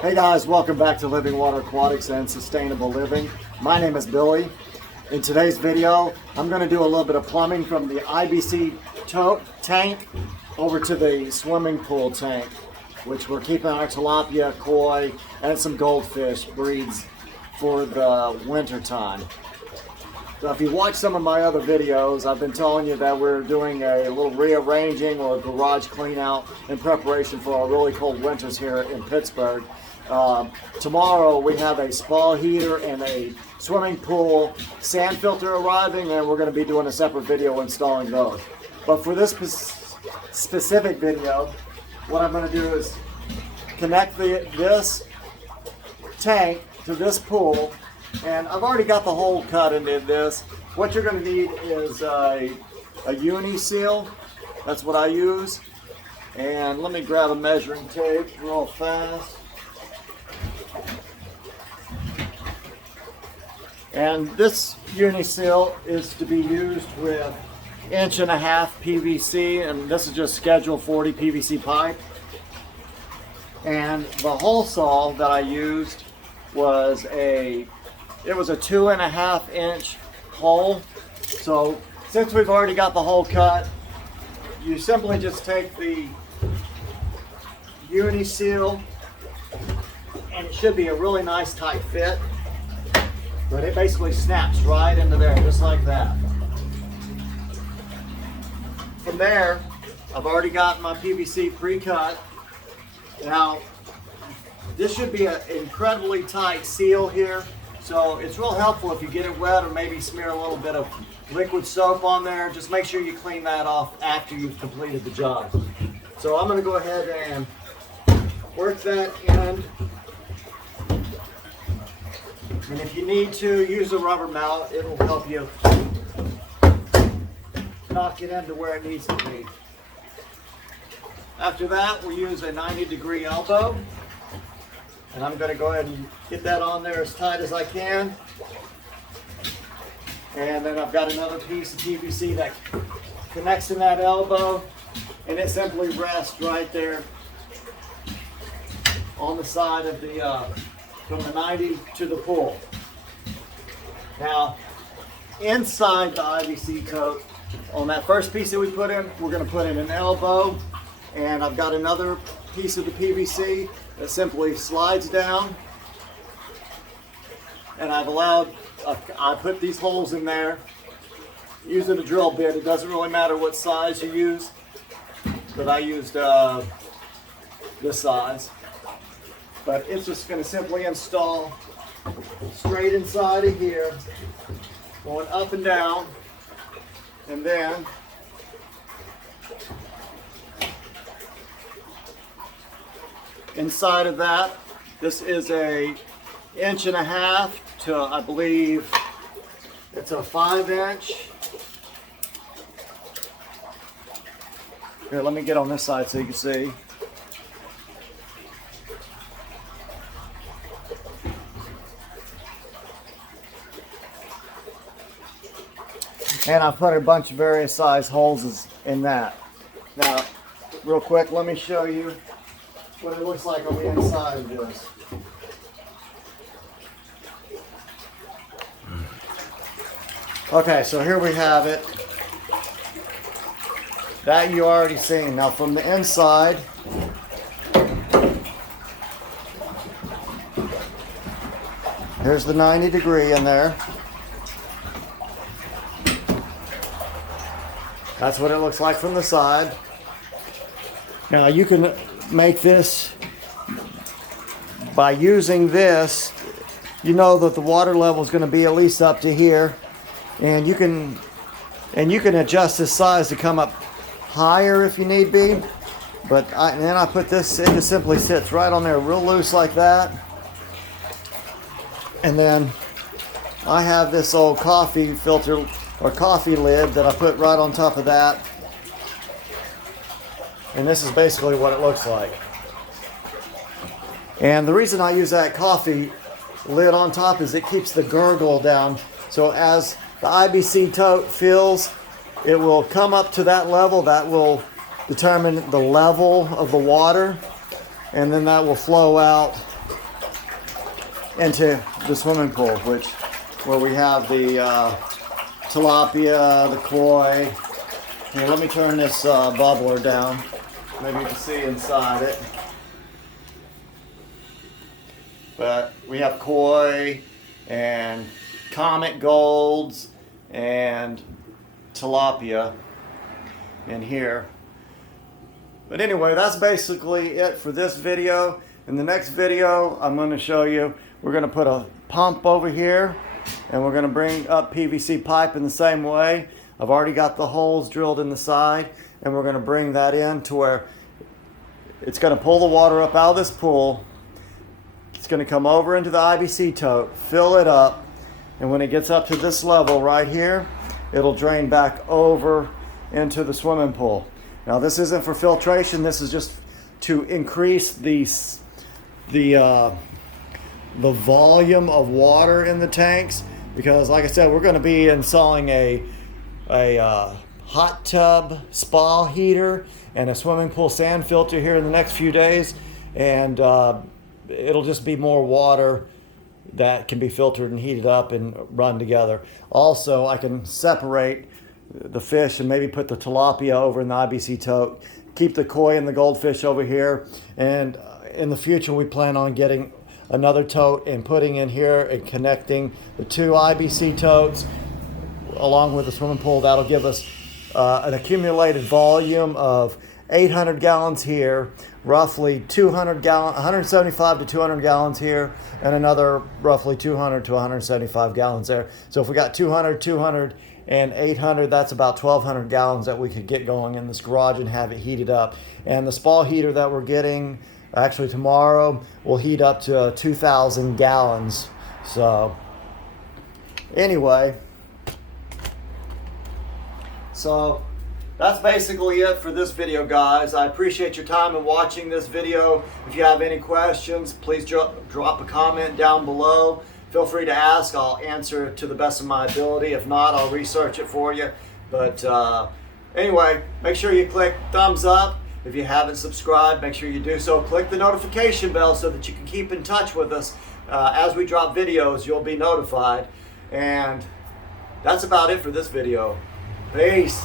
Hey guys, welcome back to Living Water Aquatics and Sustainable Living. My name is Billy. In today's video, I'm going to do a little bit of plumbing from the IBC Tote tank over to the swimming pool tank, which we're keeping our tilapia, koi, and some goldfish breeds for the winter time. So if you watch some of my other videos, I've been telling you that we're doing a little rearranging or garage clean out in preparation for our really cold winters here in Pittsburgh. Tomorrow we have a spa heater and a swimming pool sand filter arriving, and we're going to be doing a separate video installing those. But for this specific video, what I'm going to do is connect this tank to this pool, and I've already got the hole cut into this. What you're going to need is a uni seal. That's what I use. And let me grab a measuring tape real fast. And this uni seal is to be used with 1.5" PVC, and this is just schedule 40 PVC pipe. And the hole saw that I used was a 2.5 inch hole. So since we've already got the hole cut, you simply just take the uni seal, and it should be a really nice tight fit, but it basically snaps right into there just like that. From there, I've already got my PVC pre-cut. Now this should be an incredibly tight seal here, so it's real helpful if you get it wet or maybe smear a little bit of liquid soap on there. Just make sure you clean that off after you've completed the job. So I'm going to go ahead and work that in. And if you need to use a rubber mallet, it will help you knock it into where it needs to be. After that, we'll use a 90-degree elbow. And I'm going to go ahead and get that on there as tight as I can. And then I've got another piece of PVC that connects in that elbow, and it simply rests right there on the side of the from the 90 to the pool. Now, inside the IBC Tote, on that first piece that we put in, we're going to put in an elbow, and I've got another piece of the PVC that simply slides down, and I put these holes in there using a drill bit. It doesn't really matter what size you use, but I used this size. But it's just going to simply install straight inside of here, going up and down, and then inside of that, this is a 1.5" to, I believe it's a 5 inch. Here, let me get on this side so you can see. And I put a bunch of various size holes in that. Now, real quick, let me show you what it looks like on the inside of this. Okay, so here we have it. That you already seen. Now from the inside, here's the 90-degree in there. That's what it looks like from the side. Now you can make this by using this. You know that the water level is going to be at least up to here, and you can adjust this size to come up higher if you need be. But then I put this, it just simply sits right on there real loose like that. And then I have this old coffee filter or coffee lid that I put right on top of that. And this is basically what it looks like. And the reason I use that coffee lid on top is it keeps the gurgle down. So as the IBC Tote fills, it will come up to that level. That will determine the level of the water, and then that will flow out into the swimming pool, where we have the tilapia, the koi. Here, let me turn this bubbler down. Maybe you can see inside it. But we have koi and comet golds and tilapia in here. But anyway, that's basically it for this video. In the next video, I'm going to show you, we're going to put a pump over here and we're going to bring up PVC pipe in the same way. I've already got the holes drilled in the side, and we're going to bring that in to where it's going to pull the water up out of this pool. It's going to come over into the IBC tote, fill it up, and when it gets up to this level right here, it'll drain back over into the swimming pool. Now this isn't for filtration, this is just to increase the volume of water in the tanks, because like I said, we're going to be installing a hot tub spa heater and a swimming pool sand filter here in the next few days, and it'll just be more water that can be filtered and heated up and run together. Also, I can separate the fish and maybe put the tilapia over in the IBC tote, keep the koi and the goldfish over here, and in the future we plan on getting another tote and putting in here and connecting the two IBC totes along with the swimming pool. That'll give us an accumulated volume of 800 gallons here, roughly 175 to 200 gallons here, and another roughly 200 to 175 gallons there. So if we got 200, and 800, that's about 1,200 gallons that we could get going in this garage and have it heated up. And the spa heater that we're getting actually tomorrow will heat up to 2,000 gallons. So anyway, so that's basically it for this video, guys. I appreciate your time in watching this video. If you have any questions, please drop a comment down below. Feel free to ask. I'll answer to the best of my ability. If not, I'll research it for you. But anyway, make sure you click thumbs up. If you haven't subscribed, make sure you do so. Click the notification bell so that you can keep in touch with us. As we drop videos, you'll be notified. And that's about it for this video. Peace.